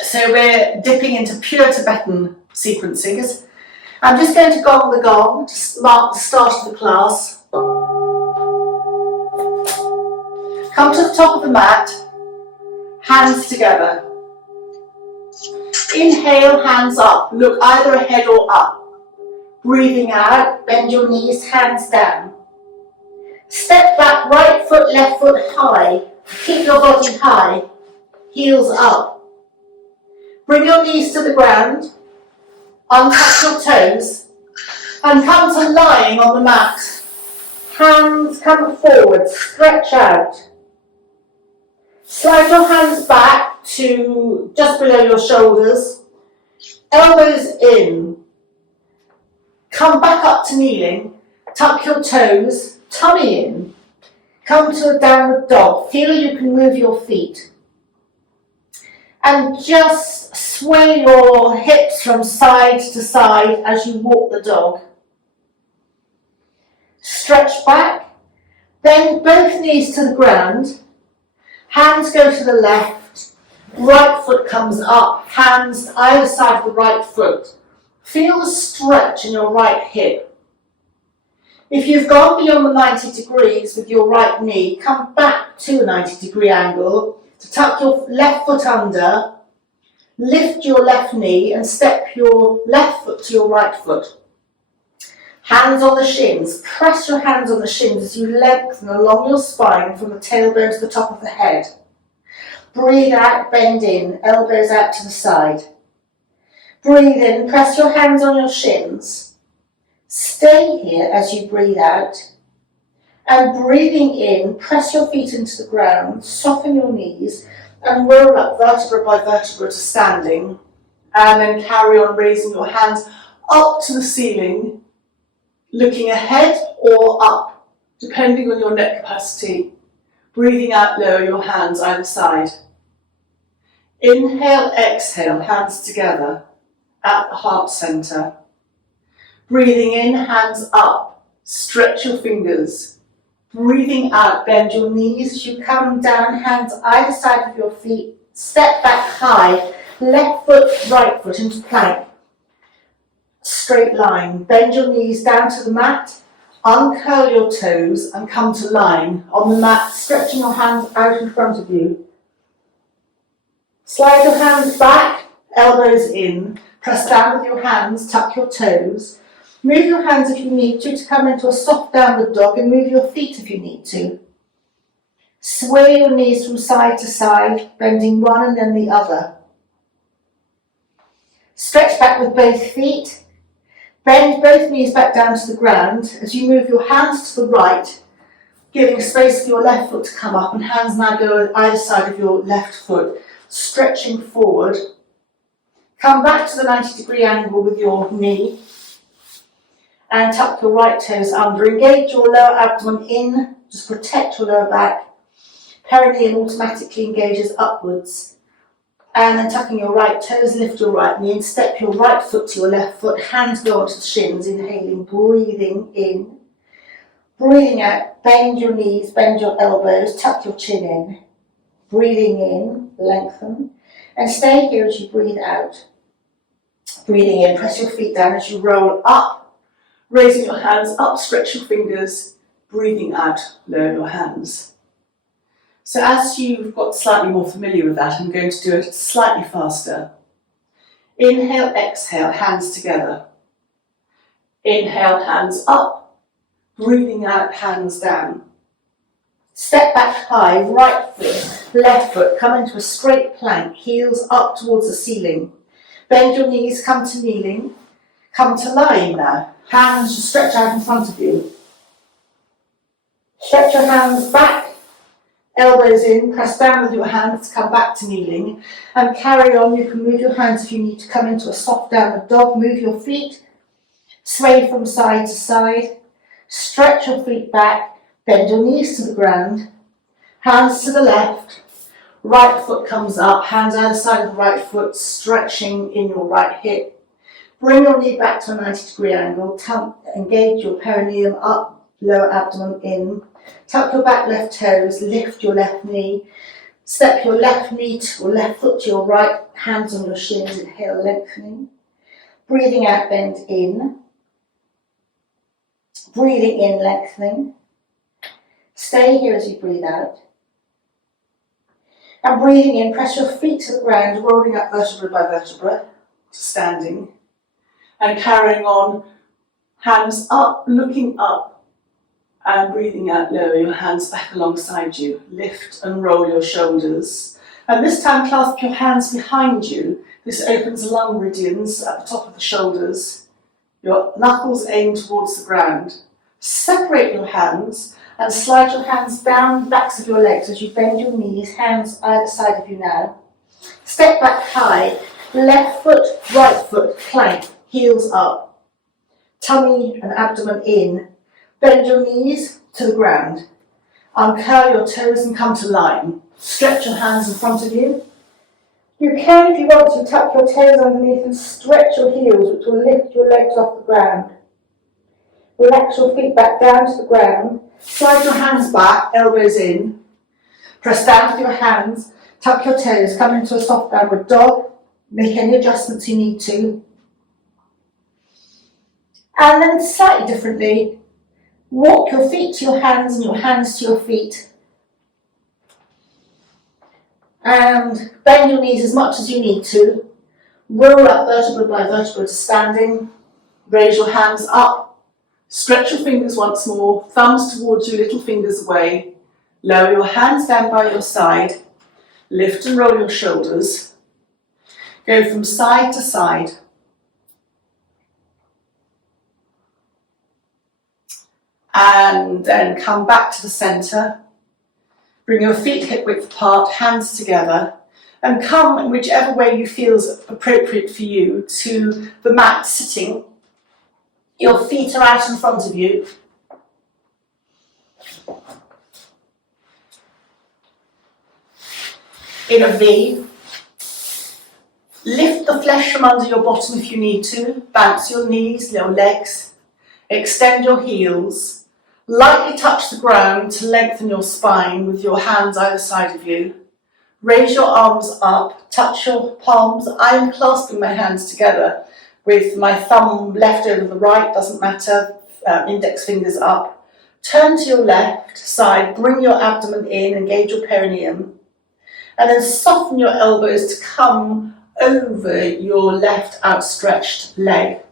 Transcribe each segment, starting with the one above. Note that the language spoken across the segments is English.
So we're dipping into pure Tibetan sequencing. I'm just going to gong the gong to mark the start of the class. Come to the top of the mat, hands together. Inhale, hands up, look either ahead or up. Breathing out, bend your knees, hands down. Step back, right foot, left foot high. Keep your body high, heels up. Bring your knees to the ground, untouch your toes, and come to lying on the mat. Hands come forward, stretch out. Slide your hands back to just below your shoulders, elbows in. Come back up to kneeling, tuck your toes, tummy in. Come to a downward dog, feel you can move your feet. And just sway your hips from side to side as you walk the dog. Stretch back, bend both knees to the ground. Hands go to the left, right foot comes up, hands either side of the right foot. Feel the stretch in your right hip. If you've gone beyond the 90 degrees with your right knee, come back to a 90-degree angle to tuck your left foot under, lift your left knee and step your left foot to your right foot. Hands on the shins. Press your hands on the shins as you lengthen along your spine from the tailbone to the top of the head. Breathe out, bend in, elbows out to the side. Breathe in, press your hands on your shins. Stay here as you breathe out. And breathing in, press your feet into the ground, soften your knees, and roll up vertebra by vertebra to standing. And then carry on raising your hands up to the ceiling, looking ahead or up, depending on your neck capacity. Breathing out, lower your hands either side. Inhale, exhale, hands together at the heart center. Breathing in, hands up, stretch your fingers. Breathing out, bend your knees as you come down, hands either side of your feet. Step back high, left foot, right foot into plank. Straight line, bend your knees down to the mat, uncurl your toes and come to lying on the mat, stretching your hands out in front of you. Slide your hands back, elbows in, press down with your hands, tuck your toes. Move your hands if you need to come into a soft downward dog and move your feet if you need to. Sway your knees from side to side, bending one and then the other. Stretch back with both feet. Bend both knees back down to the ground as you move your hands to the right, giving space for your left foot to come up, and hands now go either side of your left foot, stretching forward. Come back to the 90-degree angle with your knee and tuck your right toes under. Engage your lower abdomen in, just protect your lower back. Perineum automatically engages upwards. And then tucking your right toes, lift your right knee and step your right foot to your left foot. Hands go onto the shins, inhaling, breathing in. Breathing out, bend your knees, bend your elbows, tuck your chin in. Breathing in, lengthen. And stay here as you breathe out. Breathing in, press your feet down as you roll up. Raising your hands up, stretch your fingers. Breathing out, lower your hands. So as you've got slightly more familiar with that, I'm going to do it slightly faster. Inhale, exhale, hands together. Inhale, hands up. Breathing out, hands down. Step back high, right foot, left foot, come into a straight plank, heels up towards the ceiling. Bend your knees, come to kneeling, come to lying now. Hands just stretch out in front of you. Stretch your hands back. Elbows in, press down with your hands, come back to kneeling and carry on. You can move your hands if you need to come into a soft downward dog. Move your feet, sway from side to side, stretch your feet back, bend your knees to the ground, hands to the left, right foot comes up, hands either side of the right foot, stretching in your right hip. Bring your knee back to a 90-degree angle, engage your perineum up, lower abdomen in. Tuck your back left toes, lift your left knee, Step your left knee or left foot to your right, hands on your shins, inhale, lengthening. Breathing out, bend in. Breathing in, lengthening. Stay here as you breathe out. And breathing in, press your feet to the ground, rolling up vertebra by vertebra, standing. And carrying on, hands up, looking up. And breathing out, lower your hands back alongside you. Lift and roll your shoulders. And this time clasp your hands behind you. This opens lung meridians at the top of the shoulders. Your knuckles aim towards the ground. Separate your hands and slide your hands down the backs of your legs as you bend your knees, hands either side of you now. Step back high, left foot, right foot, plank, heels up. Tummy and abdomen in. Bend your knees to the ground. Uncurl your toes and come to line. Stretch your hands in front of you. You can, if you want to, tuck your toes underneath and stretch your heels, which will lift your legs off the ground. Relax your feet back down to the ground. Slide your hands back, elbows in. Press down with your hands. Tuck your toes. Come into a soft downward dog. Make any adjustments you need to. And then slightly differently, walk your feet to your hands and your hands to your feet. And bend your knees as much as you need to. Roll up vertebra by vertebra to standing. Raise your hands up. Stretch your fingers once more. Thumbs towards you, little fingers away. Lower your hands down by your side. Lift and roll your shoulders. Go from side to side. And then come back to the centre. Bring your feet hip width apart, hands together, and come in whichever way you feel is appropriate for you to the mat sitting. Your feet are out in front of you. In a V. Lift the flesh from under your bottom if you need to. Bounce your knees, your legs. Extend your heels. Lightly touch the ground to lengthen your spine with your hands either side of you. Raise your arms up, touch your palms. I'm clasping my hands together with my thumb left over the right, doesn't matter, index fingers up. Turn to your left side, bring your abdomen in, engage your perineum. And then soften your elbows to come over your left outstretched leg.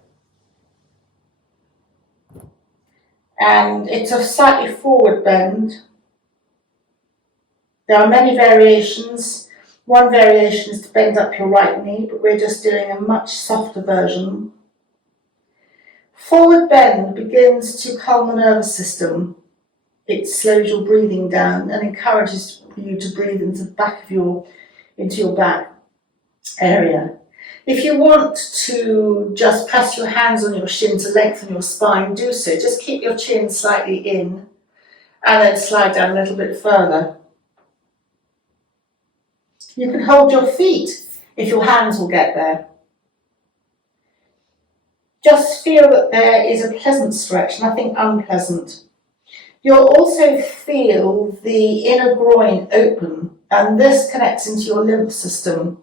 And it's a slightly forward bend. There are many variations. One variation is to bend up your right knee, but we're just doing a much softer version. Forward bend begins to calm the nervous system. It slows your breathing down and encourages you to breathe into the back of into your back area. If you want to just press your hands on your shin to lengthen your spine, do so. Just keep your chin slightly in and then slide down a little bit further. You can hold your feet if your hands will get there. Just feel that there is a pleasant stretch, nothing unpleasant. You'll also feel the inner groin open, and this connects into your lymph system.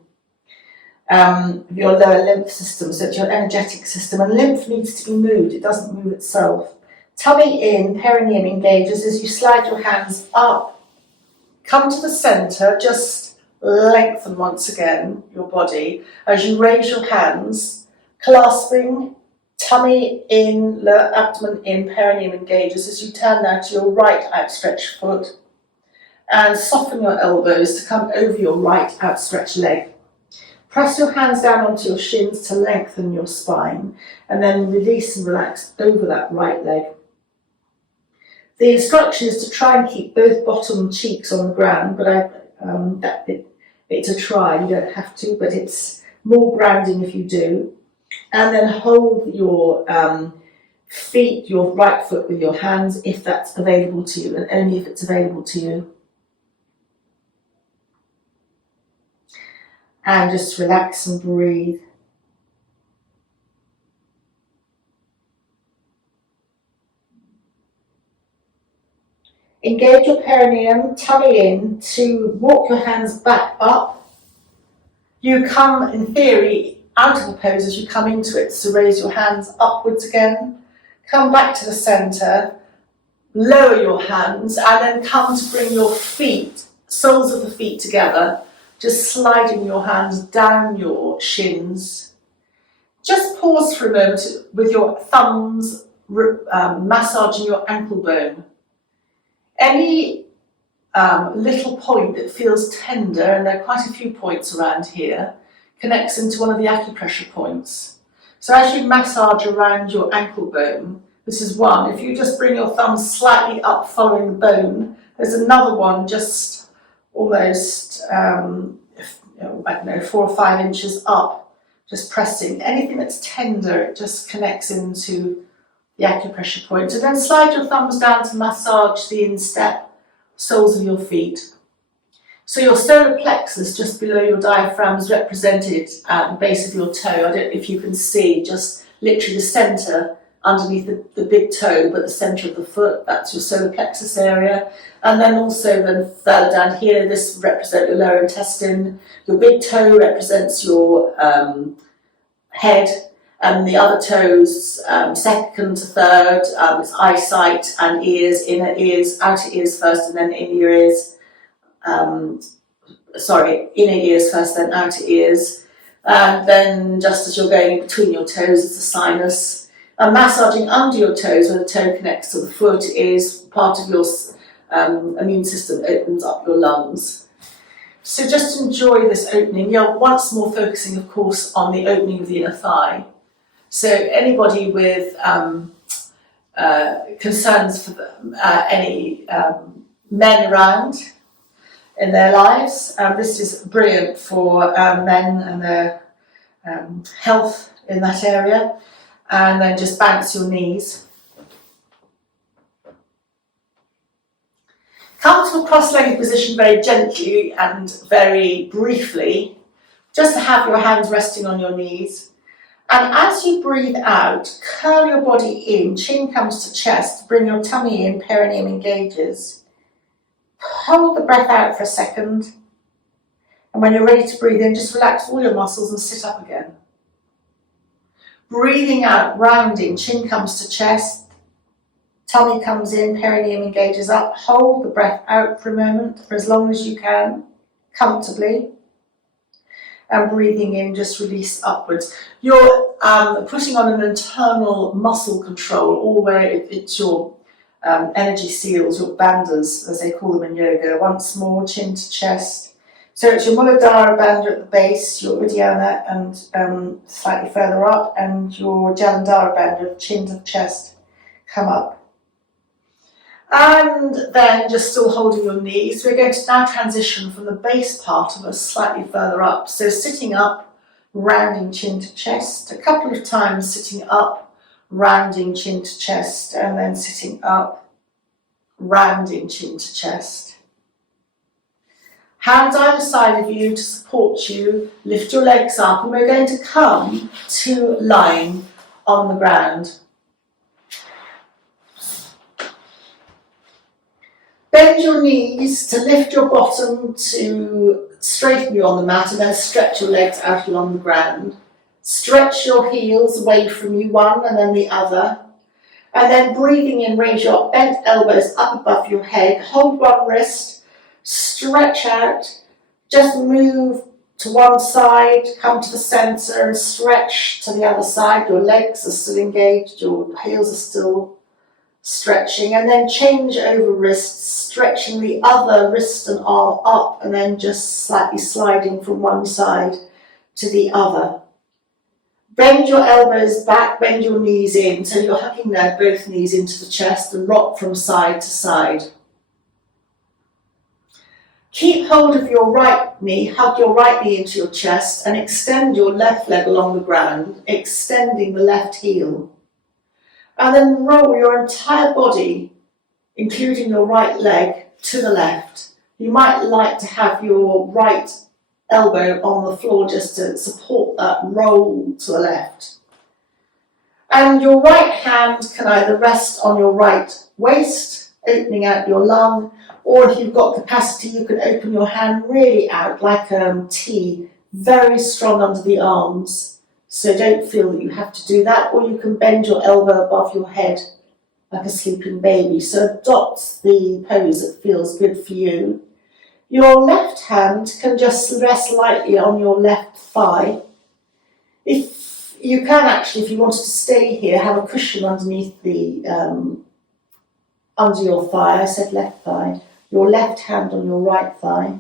Your lower lymph system, so it's your energetic system, and lymph needs to be moved, it doesn't move itself. Tummy in, perineum engages as you slide your hands up. Come to the centre, just lengthen once again your body as you raise your hands, clasping, tummy in, lower abdomen in, perineum engages as you turn now to your right outstretched foot and soften your elbows to come over your right outstretched leg. Press your hands down onto your shins to lengthen your spine and then release and relax over that right leg. The instruction is to try and keep both bottom cheeks on the ground, but it's a try, you don't have to, but it's more grounding if you do. And then hold your feet, your right foot with your hands if that's available to you, and only if it's available to you. And just relax and breathe. Engage your perineum, tummy in, to walk your hands back up. You come, in theory, out of the pose as you come into it, so raise your hands upwards again. Come back to the centre, lower your hands, and then come to bring your feet, soles of the feet together, just sliding your hands down your shins. Just pause for a moment with your thumbs massaging your ankle bone. Any little point that feels tender, and there are quite a few points around here, connects into one of the acupressure points. So as you massage around your ankle bone, this is one. If you just bring your thumbs slightly up following the bone, there's another one just almost, I don't know, 4 or 5 inches up, just pressing. Anything that's tender, it just connects into the acupressure point. And then slide your thumbs down to massage the instep, soles of your feet. So your solar plexus just below your diaphragm is represented at the base of your toe. I don't know if you can see, just literally the centre underneath the big toe, but the centre of the foot, that's your solar plexus area. And then also then further down here, this represents your lower intestine. Your big toe represents your head, and the other toes, second to third, it's eyesight and ears, inner ears, outer ears first, and then inner ears. Inner ears first, then outer ears. And then just as you're going in between your toes, it's the sinus. And massaging under your toes, where the toe connects to the foot, is part of your immune system, opens up your lungs. So just enjoy this opening. You're once more focusing, of course, on the opening of the inner thigh. So anybody with concerns for any men around in their lives, this is brilliant for men and their health in that area. And then just bounce your knees. Come to a cross-legged position very gently and very briefly, just to have your hands resting on your knees. And as you breathe out, curl your body in, chin comes to chest, bring your tummy in, perineum engages. Hold the breath out for a second. And when you're ready to breathe in, just relax all your muscles and sit up again. Breathing out, rounding, chin comes to chest, tummy comes in, perineum engages up. Hold the breath out for a moment, for as long as you can, comfortably. And breathing in, just release upwards. You're putting on an internal muscle control, all the way, it's your energy seals, your bandhas, as they call them in yoga. Once more, chin to chest. So it's your Muladhara bandha at the base, your Uddiyana and slightly further up, and your Jalandhara bandha, chin to chest, come up. And then just still holding your knees, we're going to now transition from the base part of us slightly further up. So sitting up, rounding chin to chest, a couple of times sitting up, rounding chin to chest, and then sitting up, rounding chin to chest. Hands either side of you to support you, lift your legs up, and we're going to come to lying on the ground. Bend your knees to lift your bottom to straighten you on the mat, and then stretch your legs out along the ground. Stretch your heels away from you, one and then the other. And then breathing in, raise your bent elbows up above your head, hold one wrist, stretch out, just move to one side, come to the centre and stretch to the other side. Your legs are still engaged, your heels are still stretching, and then change over wrists, stretching the other wrist and arm up, and then just slightly sliding from one side to the other. Bend your elbows back, bend your knees in, so you're hugging there, both knees into the chest, and rock from side to side. Keep hold of your right knee, hug your right knee into your chest, and extend your left leg along the ground, extending the left heel. And then roll your entire body, including your right leg, to the left. You might like to have your right elbow on the floor just to support that roll to the left. And your right hand can either rest on your right waist opening out your lung, or if you've got capacity, you can open your hand really out like a T, very strong under the arms. So don't feel that you have to do that, or you can bend your elbow above your head like a sleeping baby. So adopt the pose that feels good for you. Your left hand can just rest lightly on your left thigh. If you can actually, if you wanted to stay here, have a cushion underneath the under your thigh. I said left thigh. Your left hand on your right thigh.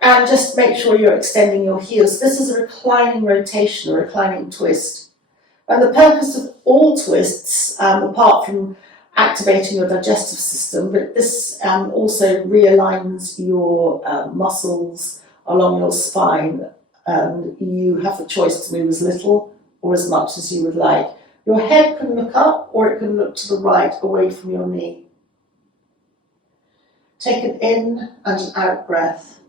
And just make sure you're extending your heels. This is a reclining rotation, a reclining twist. And the purpose of all twists, apart from activating your digestive system, but this also realigns your muscles along your spine. You have the choice to move as little or as much as you would like. Your head can look up or it can look to the right, away from your knee. Take an in and an out breath.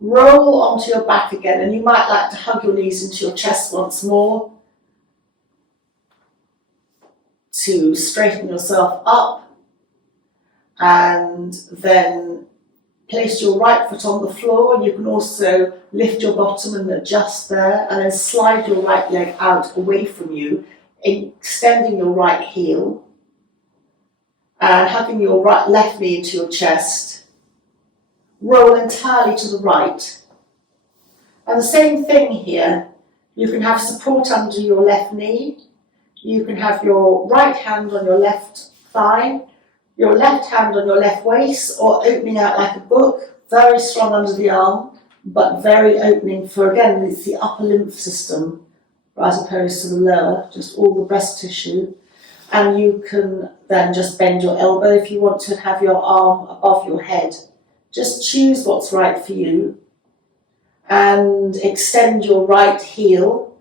Roll onto your back again, and you might like to hug your knees into your chest once more to straighten yourself up, and then place your right foot on the floor. You can also lift your bottom and adjust there, and then slide your right leg out away from you, extending your right heel and hugging your left knee into your chest. Roll entirely to the right. And the same thing here. You can have support under your left knee. You can have your right hand on your left thigh, your left hand on your left waist, or opening out like a book, very strong under the arm, but very opening for, again, it's the upper lymph system as opposed to the lower, just all the breast tissue. And you can then just bend your elbow if you want to have your arm above your head. Just choose what's right for you and extend your right heel.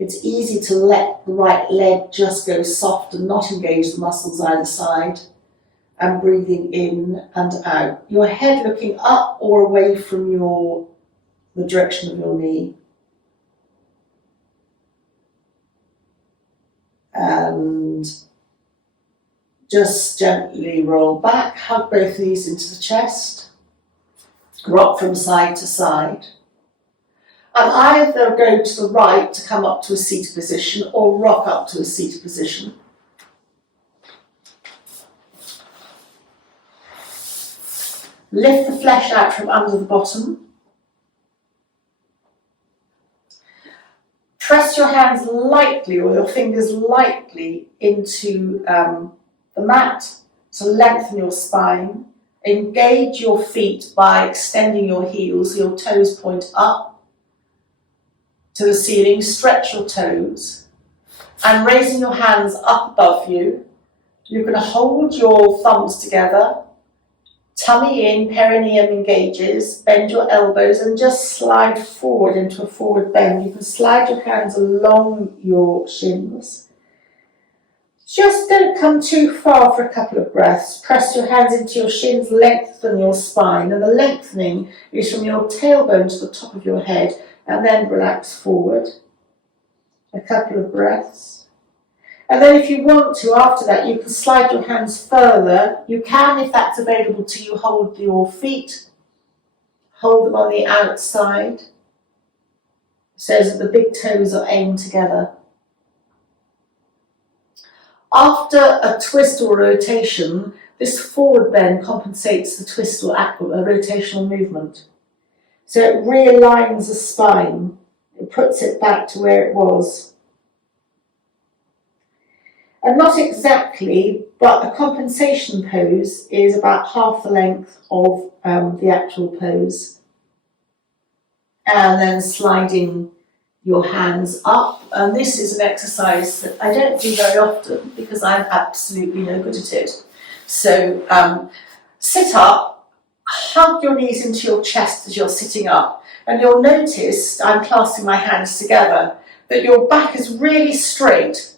It's easy to let the right leg just go soft and not engage the muscles either side, and breathing in and out. Your head looking up or away from the direction of your knee. And just gently roll back, hug both knees into the chest. Rock from side to side. And either go to the right to come up to a seated position or rock up to a seated position. Lift the flesh out from under the bottom. Press your hands lightly or your fingers lightly into the mat to lengthen your spine. Engage your feet by extending your heels, your toes point up to the ceiling, stretch your toes, and raising your hands up above you. You're going to hold your thumbs together, tummy in, perineum engages, bend your elbows and just slide forward into a forward bend. You can slide your hands along your shins. Just don't come too far for a couple of breaths. Press your hands into your shins, lengthen your spine, and the lengthening is from your tailbone to the top of your head, and then relax forward. A couple of breaths. And then if you want to, after that, you can slide your hands further. You can, if that's available to you, hold your feet. Hold them on the outside so that the big toes are aimed together. After a twist or rotation, this forward bend compensates the twist or rotational movement. So it realigns the spine. It puts it back to where it was. And not exactly, but a compensation pose is about half the length of the actual pose. And then sliding your hands up, and this is an exercise that I don't do very often because I'm absolutely no good at it. So sit up, hug your knees into your chest as you're sitting up, and you'll notice, I'm clasping my hands together, that your back is really straight.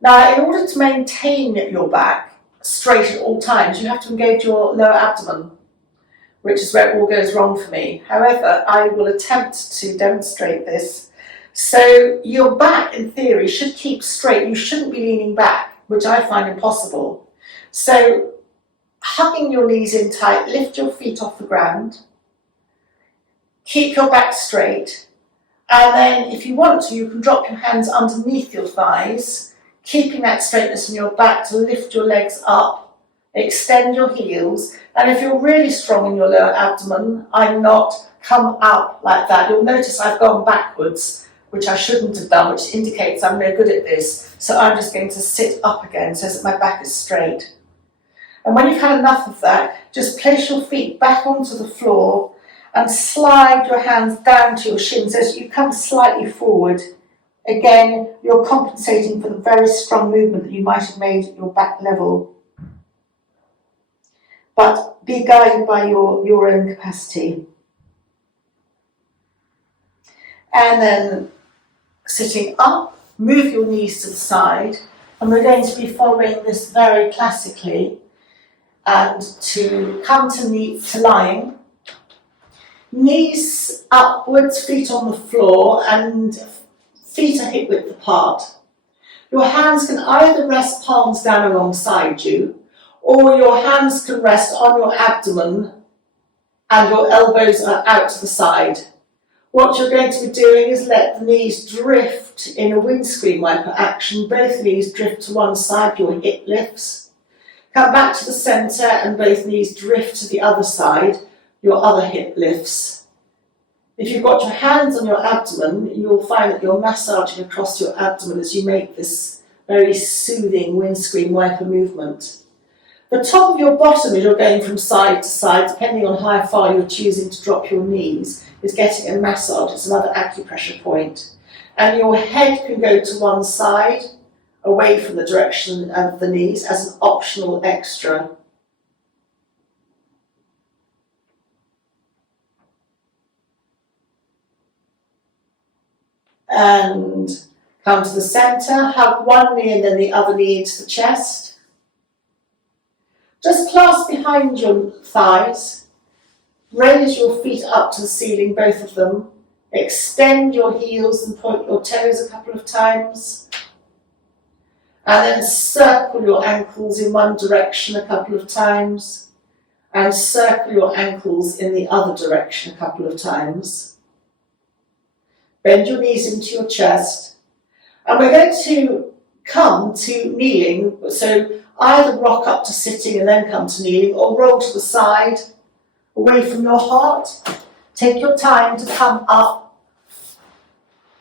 Now, in order to maintain your back straight at all times, you have to engage your lower abdomen, which is where it all goes wrong for me. However, I will attempt to demonstrate this. So your back, in theory, should keep straight. You shouldn't be leaning back, which I find impossible. So hugging your knees in tight, lift your feet off the ground, keep your back straight, and then if you want to, you can drop your hands underneath your thighs, keeping that straightness in your back to lift your legs up, extend your heels, and if you're really strong in your lower abdomen, I'm not, come up like that. You'll notice I've gone backwards, which I shouldn't have done, which indicates I'm no good at this. So I'm just going to sit up again so that my back is straight. And when you've had enough of that, just place your feet back onto the floor and slide your hands down to your shins as you come slightly forward. Again, you're compensating for the very strong movement that you might have made at your back level. But be guided by your own capacity. And then sitting up, move your knees to the side, and we're going to be following this very classically. And to come to lying, knees upwards, feet on the floor, and feet are hip width apart. Your hands can either rest palms down alongside you, or your hands can rest on your abdomen and your elbows are out to the side. What you're going to be doing is let the knees drift in a windscreen wiper action. Both knees drift to one side, your hip lifts. Come back to the centre and both knees drift to the other side, your other hip lifts. If you've got your hands on your abdomen, you'll find that you're massaging across your abdomen as you make this very soothing windscreen wiper movement. The top of your bottom, as you're going from side to side, depending on how far you're choosing to drop your knees, is getting a massage. It's another acupressure point. And your head can go to one side, away from the direction of the knees, as an optional extra. And come to the centre, hug one knee and then the other knee into the chest. Just clasp behind your thighs, raise your feet up to the ceiling, both of them, extend your heels and point your toes a couple of times, and then circle your ankles in one direction a couple of times, and circle your ankles in the other direction a couple of times. Bend your knees into your chest, and we're going to come to kneeling, so either rock up to sitting and then come to kneeling, or roll to the side, away from your heart. Take your time to come up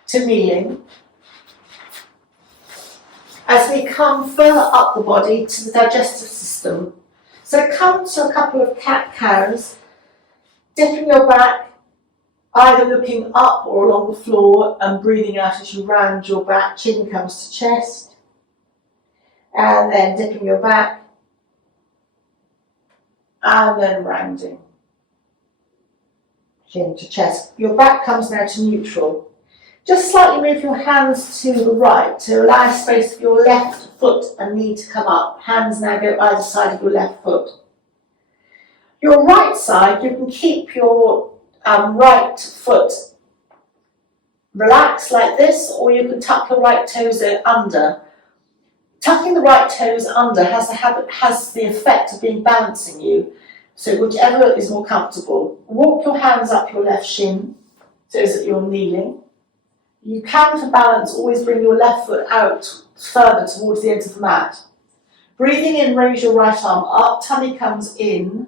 to kneeling. As we come further up the body to the digestive system. So come to a couple of cat-cows, dipping your back, either looking up or along the floor and breathing out as you round your back, chin comes to chest. And then dipping your back, and then rounding. Chin to chest. Your back comes now to neutral. Just slightly move your hands to the right to allow space for your left foot and knee to come up. Hands now go either side of your left foot. Your right side, you can keep your right foot relaxed like this, or you can tuck your right toes under. Tucking the right toes under has the effect of being balancing you, so whichever is more comfortable. Walk your hands up your left shin so that you're kneeling. You can, for balance, always bring your left foot out further towards the edge of the mat. Breathing in, raise your right arm up, tummy comes in,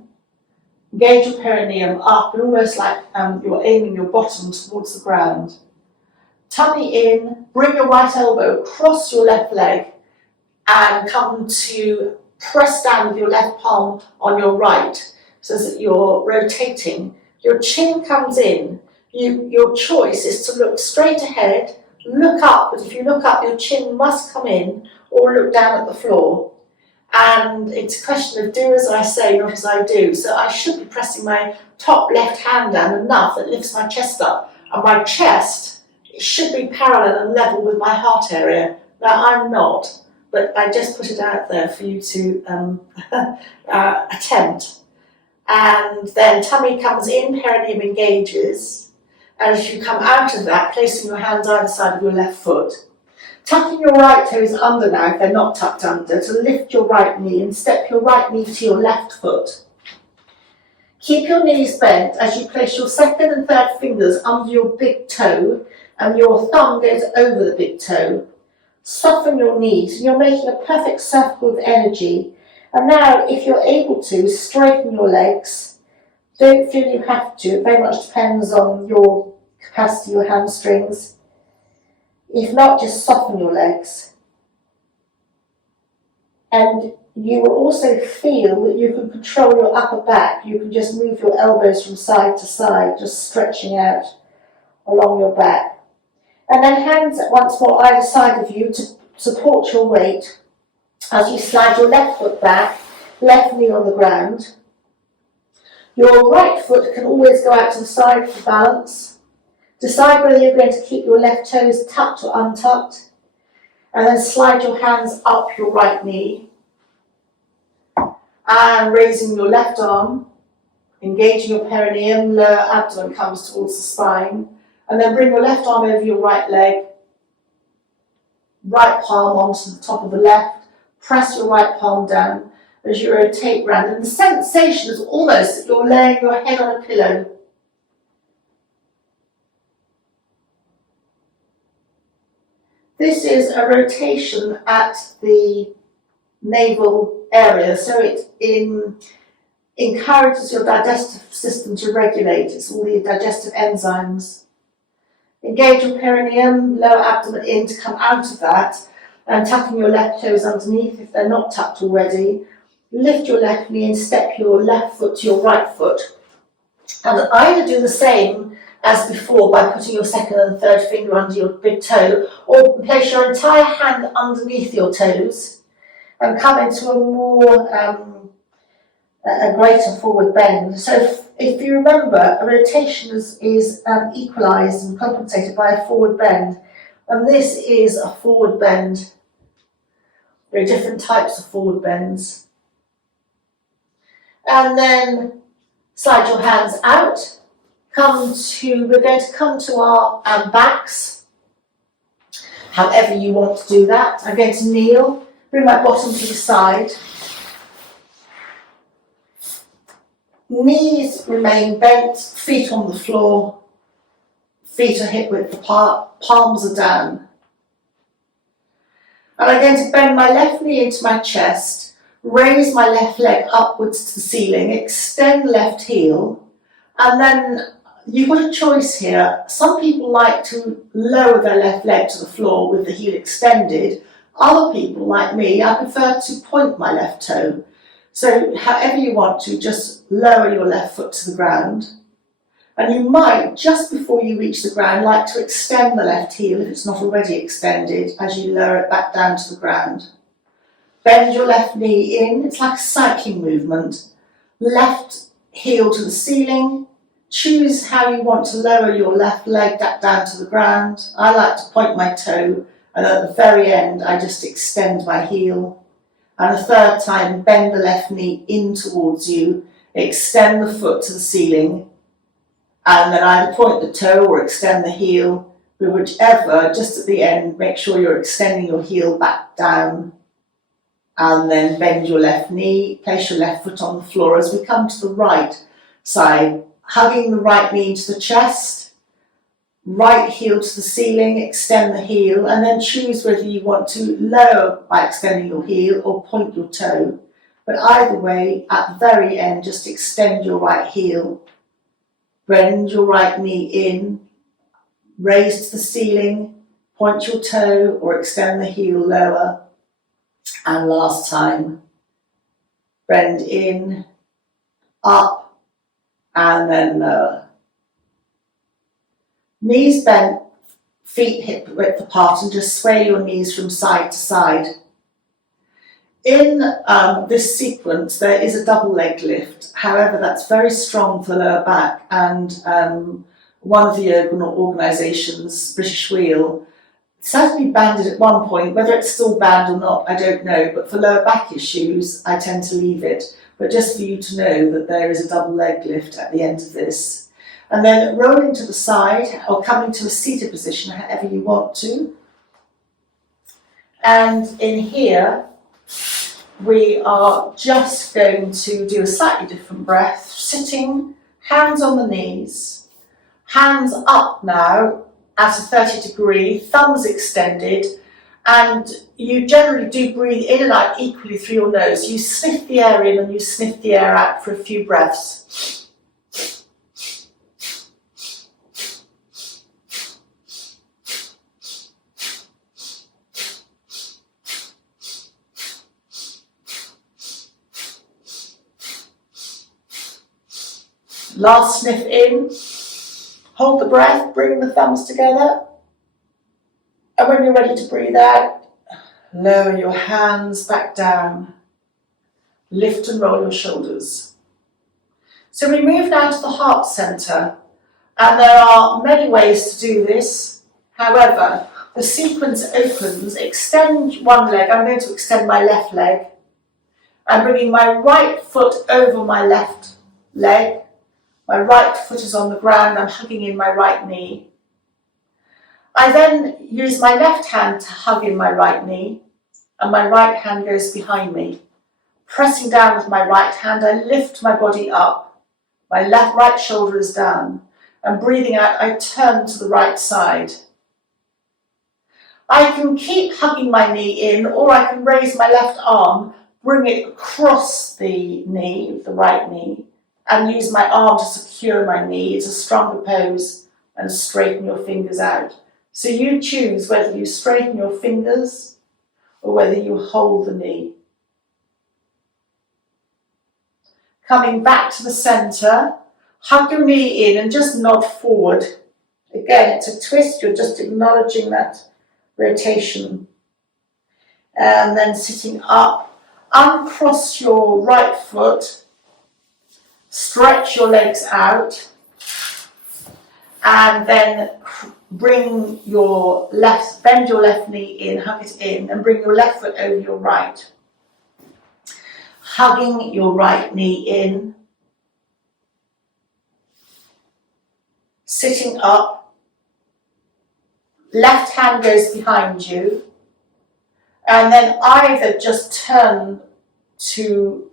engage your perineum up, and almost like you're aiming your bottom towards the ground. Tummy in, bring your right elbow across your left leg, and come to press down with your left palm on your right so that you're rotating. Your chin comes in. Your choice is to look straight ahead, look up, but if you look up, your chin must come in, or look down at the floor. And it's a question of do as I say, not as I do. So I should be pressing my top left hand down enough that lifts my chest up, and my chest should be parallel and level with my heart area. Now I'm not. But I just put it out there for you to attempt. And then tummy comes in, perineum engages. As you come out of that, placing your hands either side of your left foot. Tucking your right toes under now if they're not tucked under, to lift your right knee and step your right knee to your left foot. Keep your knees bent as you place your second and third fingers under your big toe and your thumb goes over the big toe. Soften your knees and you're making a perfect circle of energy. And now, if you're able to, straighten your legs. Don't feel you have to, it very much depends on your capacity, your hamstrings. If not, just soften your legs. And you will also feel that you can control your upper back. You can just move your elbows from side to side, just stretching out along your back. And then hands once more either side of you to support your weight as you slide your left foot back, left knee on the ground. Your right foot can always go out to the side for balance. Decide whether you're going to keep your left toes tucked or untucked, and then slide your hands up your right knee. And raising your left arm, engaging your perineum, lower abdomen comes towards the spine, and then bring your left arm over your right leg, right palm onto the top of the left, press your right palm down as you rotate round, and the sensation is almost that you're laying your head on a pillow. This is a rotation at the navel area, so it encourages your digestive system to regulate. It's all the digestive enzymes. Engage your perineum, lower abdomen in to come out of that, and tucking your left toes underneath if they're not tucked already. Lift your left knee and step your left foot to your right foot. And either do the same as before by putting your second and third finger under your big toe, or place your entire hand underneath your toes and come into a more, a greater forward bend. So if you remember, a rotation is equalised and compensated by a forward bend, and this is a forward bend. There are different types of forward bends. And then slide your hands out. We're going to come to our backs, however you want to do that. I'm going to kneel, bring my bottom to the side. Knees remain bent, feet on the floor, feet are hip width apart, palms are down. And I'm going to bend my left knee into my chest, raise my left leg upwards to the ceiling, extend the left heel, and then you've got a choice here. Some people like to lower their left leg to the floor with the heel extended. Other people, like me, I prefer to point my left toe. So however you want to, just lower your left foot to the ground. And you might, just before you reach the ground, like to extend the left heel if it's not already extended as you lower it back down to the ground. Bend your left knee in. It's like a cycling movement. Left heel to the ceiling. Choose how you want to lower your left leg back down to the ground. I like to point my toe, and at the very end I just extend my heel. And a third time, bend the left knee in towards you, extend the foot to the ceiling, and then either point the toe or extend the heel, but whichever, just at the end, make sure you're extending your heel back down, and then bend your left knee, place your left foot on the floor as we come to the right side. Hugging the right knee into the chest, right heel to the ceiling, extend the heel, and then choose whether you want to lower by extending your heel or point your toe. But either way, at the very end, just extend your right heel, bend your right knee in, raise to the ceiling, point your toe or extend the heel lower, and last time, bend in, up, and then lower. Knees bent, feet hip width apart, and just sway your knees from side to side. In this sequence, there is a double leg lift. However, that's very strong for the lower back, and one of the yoga organisations, British Wheel, certainly banned it at one point. Whether it's still banned or not, I don't know, but for lower back issues, I tend to leave it. But just for you to know that there is a double leg lift at the end of this. And then rolling to the side or coming to a seated position, however you want to. And in here, we are just going to do a slightly different breath, sitting, hands on the knees, hands up now at a 30-degree, thumbs extended, and you generally do breathe in and out equally through your nose. You sniff the air in and you sniff the air out for a few breaths. Last sniff in, hold the breath, bring the thumbs together, and when you're ready to breathe out, lower your hands back down, lift and roll your shoulders. So we move now to the heart centre, and there are many ways to do this. However, the sequence opens, extend one leg. I'm going to extend my left leg. I'm bringing my right foot over my left leg. My right foot is on the ground, I'm hugging in my right knee. I then use my left hand to hug in my right knee, and my right hand goes behind me. Pressing down with my right hand, I lift my body up. My right shoulder is down, and breathing out, I turn to the right side. I can keep hugging my knee in, or I can raise my left arm, bring it across the knee, the right knee, and use my arm to secure my knee. It's a stronger pose, and straighten your fingers out. So you choose whether you straighten your fingers or whether you hold the knee. Coming back to the centre, hug your knee in and just nod forward. Again, it's a twist, you're just acknowledging that rotation. And then sitting up, uncross your right foot, stretch your legs out, and then bring your bend your left knee in, hug it in, and bring your left foot over your right. Hugging your right knee in, sitting up, left hand goes behind you, and then either just turn to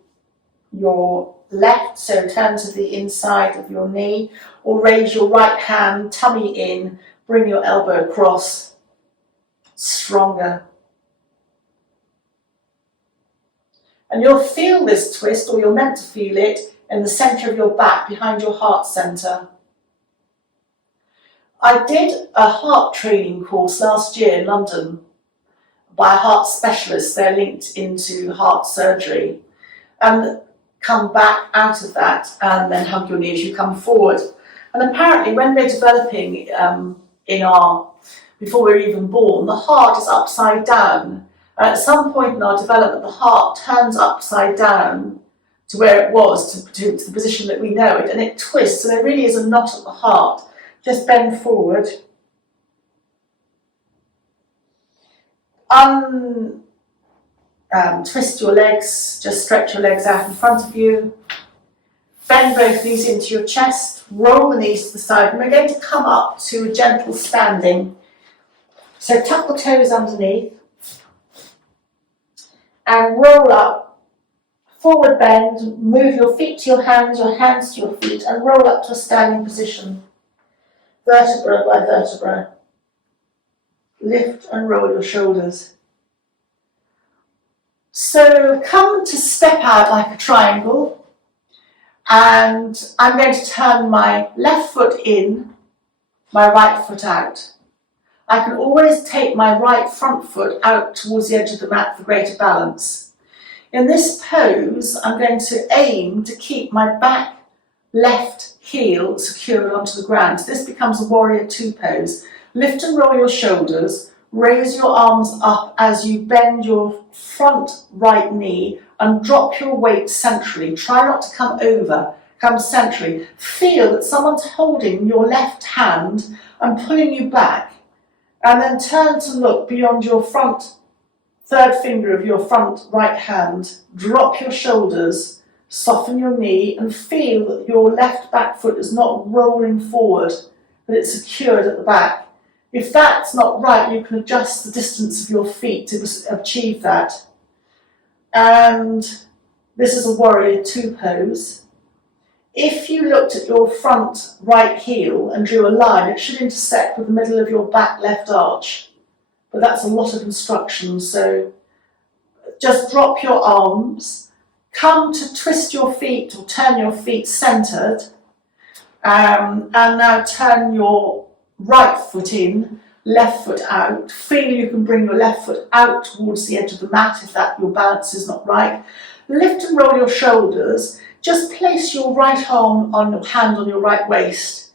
your left, so turn to the inside of your knee, or raise your right hand, tummy in, bring your elbow across, stronger. And you'll feel this twist, or you're meant to feel it, in the centre of your back, behind your heart centre. I did a heart training course last year in London by a heart specialist. They're linked into heart surgery. And come back out of that and then hug your knee as you come forward. And apparently when we're developing before we're even born, the heart is upside down. And at some point in our development, the heart turns upside down to where it was, to the position that we know it, and it twists. So there really is a knot at the heart. Just bend forward. Twist your legs, just stretch your legs out in front of you. Bend both knees into your chest, roll the knees to the side, and we're going to come up to a gentle standing. So tuck the toes underneath, and roll up, forward bend, move your feet to your hands to your feet, and roll up to a standing position, vertebra by vertebra. Lift and roll your shoulders. So come to step out like a triangle, and I'm going to turn my left foot in, my right foot out. I can always take my right front foot out towards the edge of the mat for greater balance. In this pose, I'm going to aim to keep my back left heel secured onto the ground. So this becomes a warrior two pose. Lift and roll your shoulders. Raise your arms up as you bend your front right knee and drop your weight centrally. Try not to come over, come centrally. Feel that someone's holding your left hand and pulling you back, and then turn to look beyond your front third finger of your front right hand. Drop your shoulders, soften your knee, and feel that your left back foot is not rolling forward, but it's secured at the back. If that's not right, you can adjust the distance of your feet to achieve that. And this is a warrior two pose. If you looked at your front right heel and drew a line, it should intersect with the middle of your back left arch. But that's a lot of instruction, so just drop your arms, come to twist your feet or turn your feet centered, and now turn your right foot in, left foot out. Feel you can bring your left foot out towards the edge of the mat if that your balance is not right. Lift and roll your shoulders. Just place your right arm on your hand on your right waist.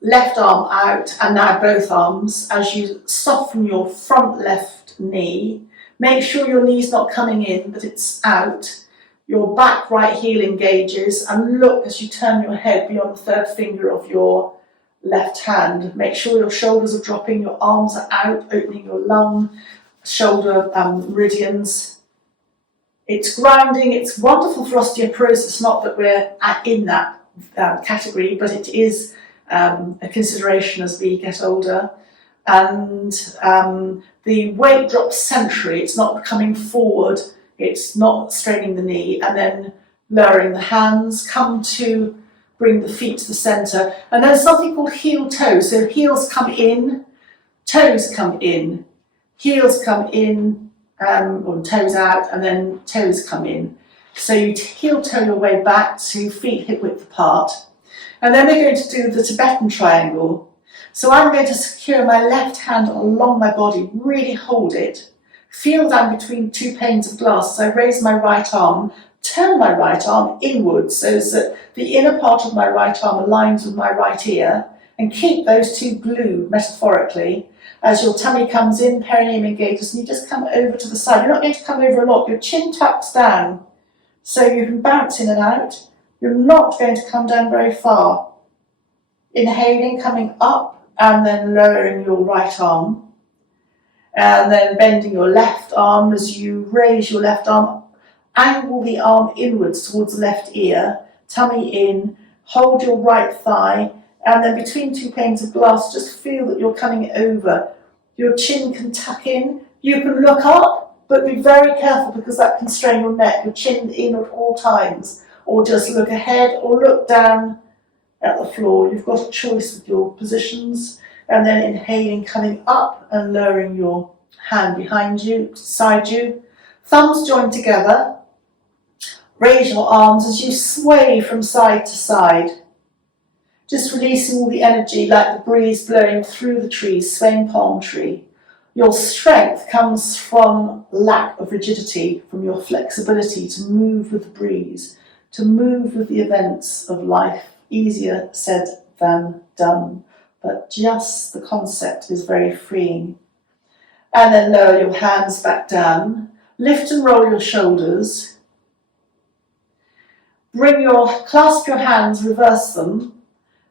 Left arm out, and now both arms as you soften your front left knee. Make sure your knee's not coming in, but it's out. Your back right heel engages, and look as you turn your head beyond the third finger of your left hand. Make sure your shoulders are dropping, your arms are out, opening your lung, shoulder meridians. It's grounding, it's wonderful for osteoporosis, not that we're in that category, but it is a consideration as we get older. And the weight drops centrally, it's not coming forward, it's not straining the knee, and then lowering the hands, come to bring the feet to the centre. And there's something called heel toe, so heels come in, toes come in, heels come in, or toes out, and then toes come in. So you heel toe your way back to feet hip width apart. And then we're going to do the Tibetan Triangle. So I'm going to secure my left hand along my body, really hold it. Feel down between two panes of glass as I raise my right arm, turn my right arm inwards so that the inner part of my right arm aligns with my right ear, and keep those two glued metaphorically. As your tummy comes in, perineum engages, and you just come over to the side. You're not going to come over a lot, your chin tucks down, so you can bounce in and out. You're not going to come down very far. Inhaling, coming up, and then lowering your right arm. And then bending your left arm as you raise your left arm. Angle the arm inwards towards the left ear, tummy in, hold your right thigh, and then between two panes of glass, just feel that you're coming over. Your chin can tuck in. You can look up, but be very careful because that can strain your neck. Your chin in at all times, or just look ahead or look down at the floor. You've got a choice with your positions. And then inhaling, coming up and lowering your hand behind you, beside you. Thumbs joined together. Raise your arms as you sway from side to side. Just releasing all the energy like the breeze blowing through the trees, swaying palm tree. Your strength comes from lack of rigidity, from your flexibility to move with the breeze, to move with the events of life. Easier said than done, but just the concept is very freeing. And then lower your hands back down. Lift and roll your shoulders. Clasp your hands, reverse them.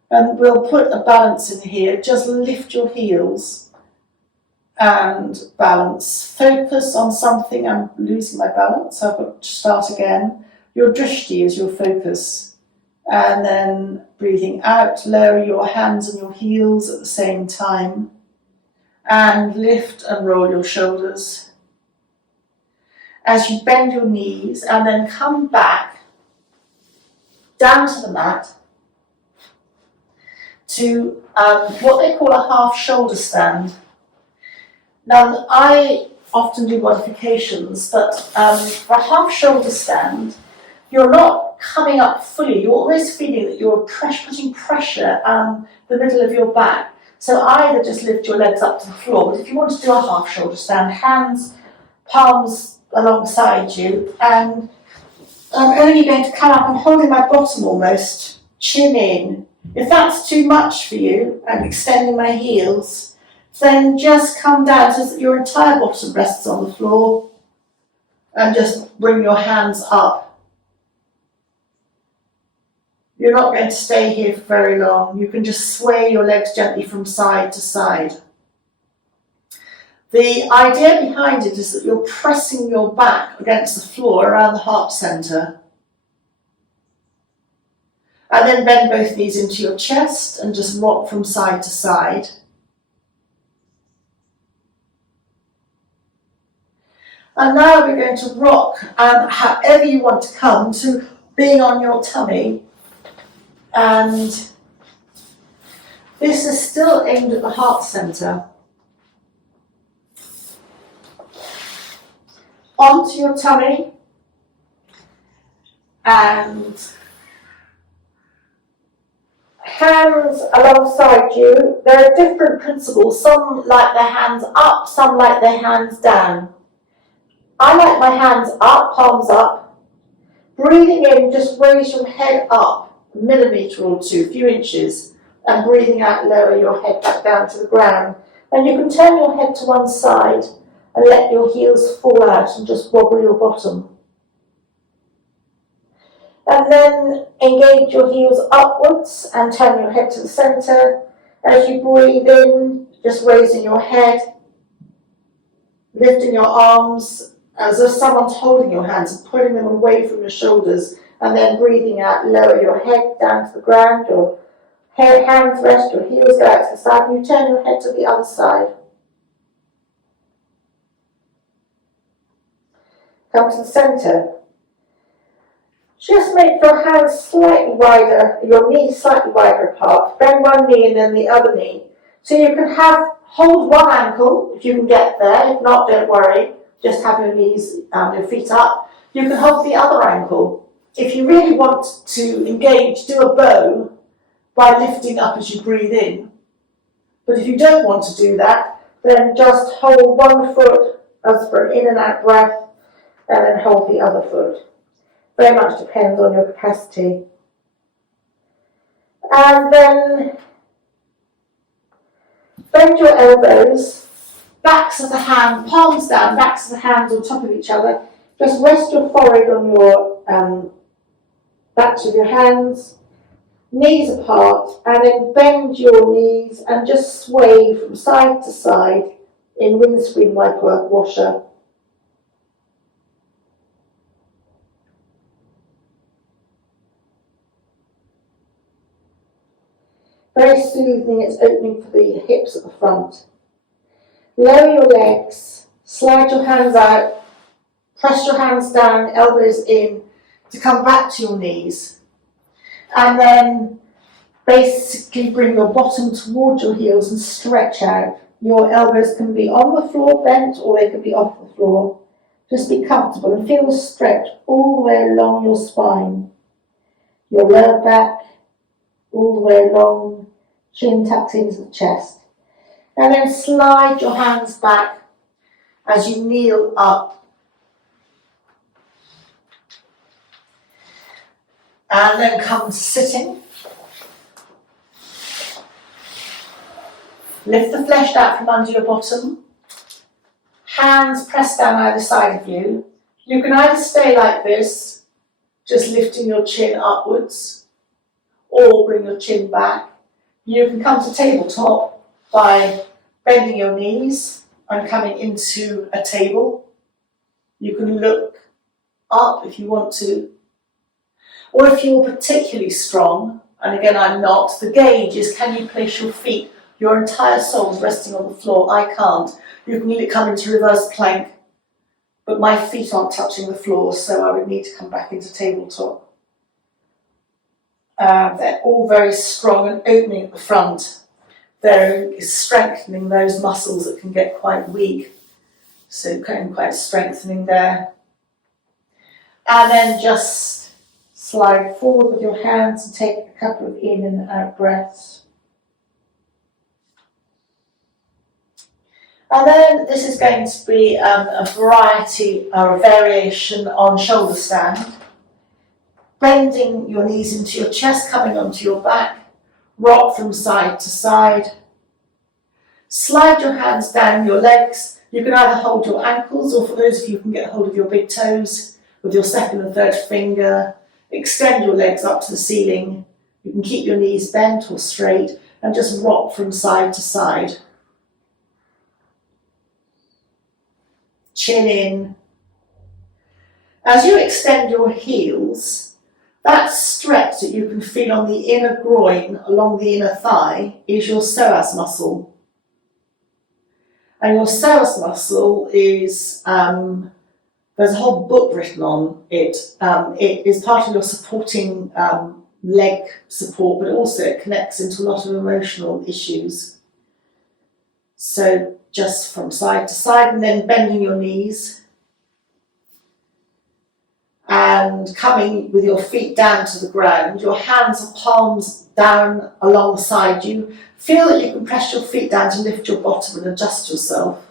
And we'll put a balance in here. Just lift your heels and balance. Focus on something. I'm losing my balance, so I've got to start again. Your drishti is your focus. And then breathing out, lower your hands and your heels at the same time. And lift and roll your shoulders. As you bend your knees and then come back down to the mat to what they call a half shoulder stand. Now, I often do modifications, but for a half shoulder stand, you're not coming up fully. You're always feeling that you're putting pressure on the middle of your back. So either just lift your legs up to the floor, but if you want to do a half shoulder stand, hands, palms alongside you, and I'm only going to come up and holding my bottom almost, chin in. If that's too much for you, and extending my heels, then just come down so that your entire bottom rests on the floor, and just bring your hands up. You're not going to stay here for very long. You can just sway your legs gently from side to side. The idea behind it is that you're pressing your back against the floor around the heart centre. And then bend both knees into your chest and just rock from side to side. And now we're going to rock however you want to come to being on your tummy. And this is still aimed at the heart centre. Onto your tummy and hands alongside you. There are different principles. Some like their hands up, some like their hands down. I like my hands up, palms up. Breathing in, just raise your head up a millimetre or two, a few inches, and breathing out, lower your head back down to the ground. And you can turn your head to one side and let your heels fall out and just wobble your bottom. And then engage your heels upwards and turn your head to the centre. As you breathe in, just raising your head, lifting your arms as if someone's holding your hands and pulling them away from your shoulders, and then breathing out, lower your head down to the ground, your hands rest, your heels go out to the side, and you turn your head to the other side. Come to the centre. Just make your hands slightly wider, your knees slightly wider apart. Bend one knee and then the other knee. So you can hold one ankle if you can get there. If not, don't worry. Just have your knees, your feet up. You can hold the other ankle. If you really want to engage, do a bow by lifting up as you breathe in. But if you don't want to do that, then just hold one foot as for an in and out breath, and then hold the other foot. Very much depends on your capacity. And then bend your elbows, backs of the hand, palms down, backs of the hands on top of each other. Just rest your forehead on your backs of your hands, knees apart, and then bend your knees and just sway from side to side in windscreen wiper washer. Very soothing, it's opening for the hips at the front. Lower your legs, slide your hands out, press your hands down, elbows in, to come back to your knees. And then basically bring your bottom towards your heels and stretch out. Your elbows can be on the floor bent or they can be off the floor. Just be comfortable and feel the stretch all the way along your spine. Your lower back, all the way along, chin tucked into the chest. And then slide your hands back as you kneel up. And then come sitting. Lift the flesh out from under your bottom. Hands pressed down either side of you. You can either stay like this, just lifting your chin upwards, or bring your chin back. You can come to tabletop by bending your knees and coming into a table. You can look up if you want to. Or if you're particularly strong, and again I'm not, the gauge is can you place your feet, your entire soles resting on the floor. I can't. You can come into reverse plank, but my feet aren't touching the floor, so I would need to come back into tabletop. They're all very strong and opening at the front. They're strengthening those muscles that can get quite weak. So quite strengthening there. And then just slide forward with your hands and take a couple of in and out breaths. And then this is going to be a variety or a variation on shoulder stand. Bending your knees into your chest, coming onto your back, rock from side to side. Slide your hands down your legs. You can either hold your ankles, or for those of you who can get hold of your big toes with your second and third finger. Extend your legs up to the ceiling. You can keep your knees bent or straight and just rock from side to side. Chin in. As you extend your heels, that stretch that you can feel on the inner groin along the inner thigh is your psoas muscle. And your psoas muscle is There's a whole book written on it. It is part of your supporting leg support, but also it connects into a lot of emotional issues. So just from side to side, and then bending your knees and coming with your feet down to the ground, your hands and palms down alongside you. Feel that you can press your feet down to lift your bottom and adjust yourself.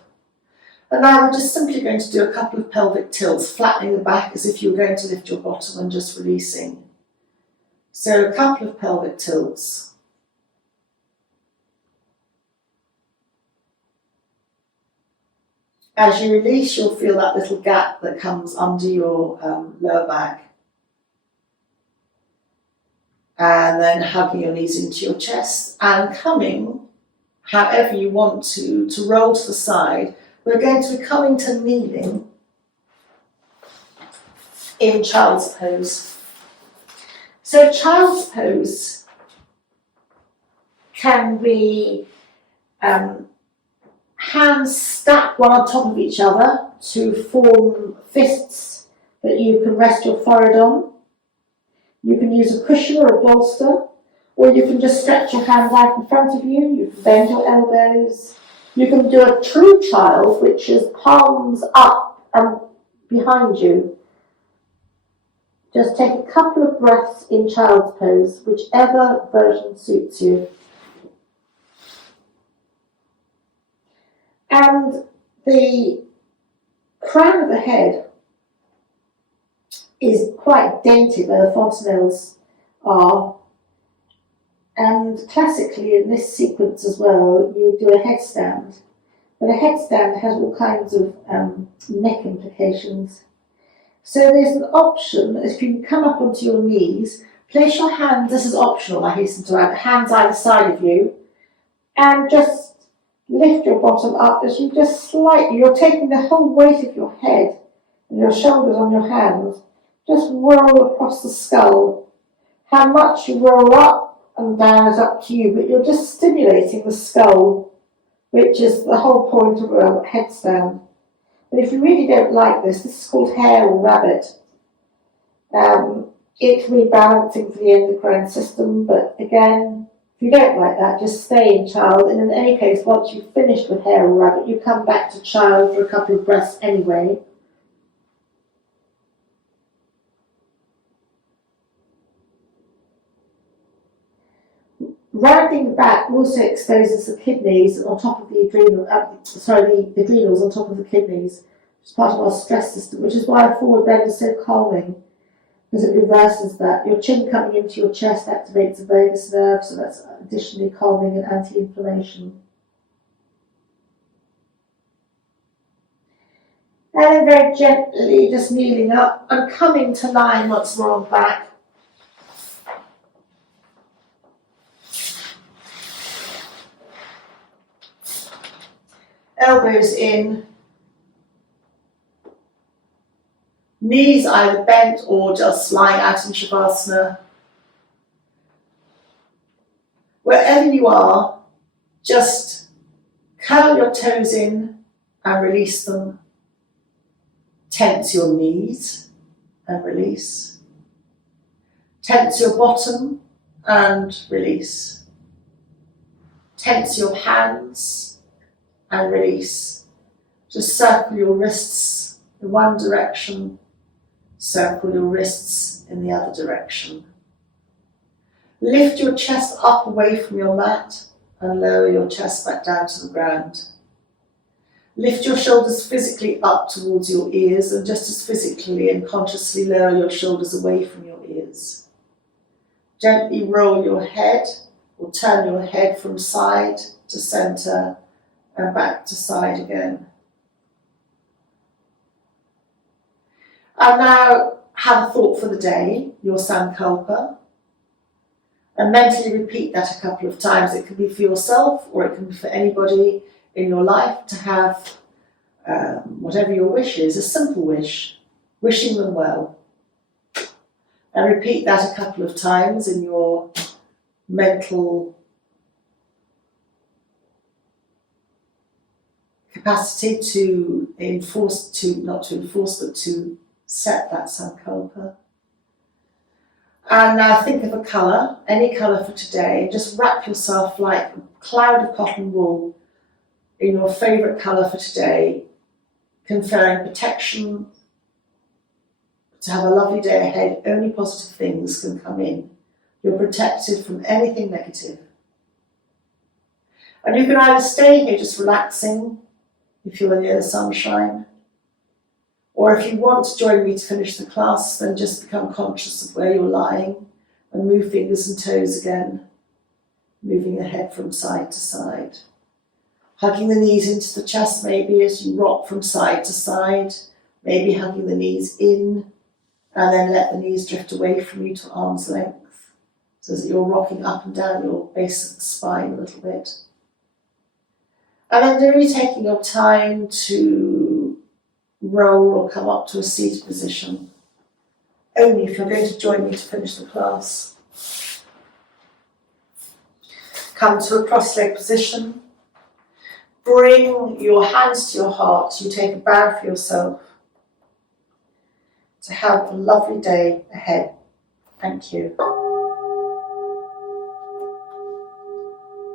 And now we're just simply going to do a couple of pelvic tilts, flattening the back as if you were going to lift your bottom and just releasing. So a couple of pelvic tilts. As you release, you'll feel that little gap that comes under your lower back. And then hugging your knees into your chest and coming, however you want to roll to the side. We're going to be coming to kneeling in child's pose. So child's pose can be hands stacked one on top of each other to form fists that you can rest your forehead on. You can use a cushion or a bolster, or you can just stretch your hands out in front of you. You can bend your elbows. You can do a true child, which is palms up and behind you. Just take a couple of breaths in child's pose, whichever version suits you. And the crown of the head is quite dainty where the fontanelles are. And classically in this sequence as well, you do a headstand. But a headstand has all kinds of neck implications. So there's an option, if you can come up onto your knees, place your hands, this is optional, I hasten to add, hands either side of you, and just lift your bottom up as you just slightly, you're taking the whole weight of your head and your shoulders on your hands, just roll across the skull. How much you roll up and down is up to you, but you're just stimulating the skull, which is the whole point of a headstand. But if you really don't like this is called hare or rabbit. It's rebalancing for the endocrine system, but again, if you don't like that, just stay in child. And in any case, once you've finished with hare or rabbit, you come back to child for a couple of breaths anyway. Rounding the back also exposes the kidneys on top of the adrenal, the adrenals on top of the kidneys, which is part of our stress system, which is why a forward bend is so calming, because it reverses that. Your chin coming into your chest activates the vagus nerve, so that's additionally calming and anti-inflammation. And then very gently just kneeling up and coming to lying once more on back. Elbows in, knees either bent or just lying out in Shavasana. Wherever you are, just curl your toes in and release them. Tense your knees and release. Tense your bottom and release. Tense your hands and release. Just circle your wrists in one direction, circle your wrists in the other direction. Lift your chest up away from your mat and lower your chest back down to the ground. Lift your shoulders physically up towards your ears and just as physically and consciously lower your shoulders away from your ears. Gently roll your head or turn your head from side to center and back to side again. And now have a thought for the day, your sankalpa, and mentally repeat that a couple of times. It can be for yourself or it can be for anybody in your life to have whatever your wish is, a simple wish, wishing them well. And repeat that a couple of times in your mental capacity to not to enforce, but to set that sankalpa. And now think of a colour, any colour for today, and just wrap yourself like a cloud of cotton wool in your favourite colour for today, conferring protection, to have a lovely day ahead. Only positive things can come in. You're protected from anything negative. And you can either stay here just relaxing, if you're near the sunshine, or if you want to join me to finish the class, then just become conscious of where you're lying and move fingers and toes again, moving the head from side to side. Hugging the knees into the chest maybe as you rock from side to side, maybe hugging the knees in, and then let the knees drift away from you to arm's length, so that you're rocking up and down your base of the spine a little bit. And then really taking your time to roll or come up to a seated position, only if you're going to join me to finish the class. Come to a cross-leg position. Bring your hands to your heart. You take a bow for yourself to have a lovely day ahead. Thank you.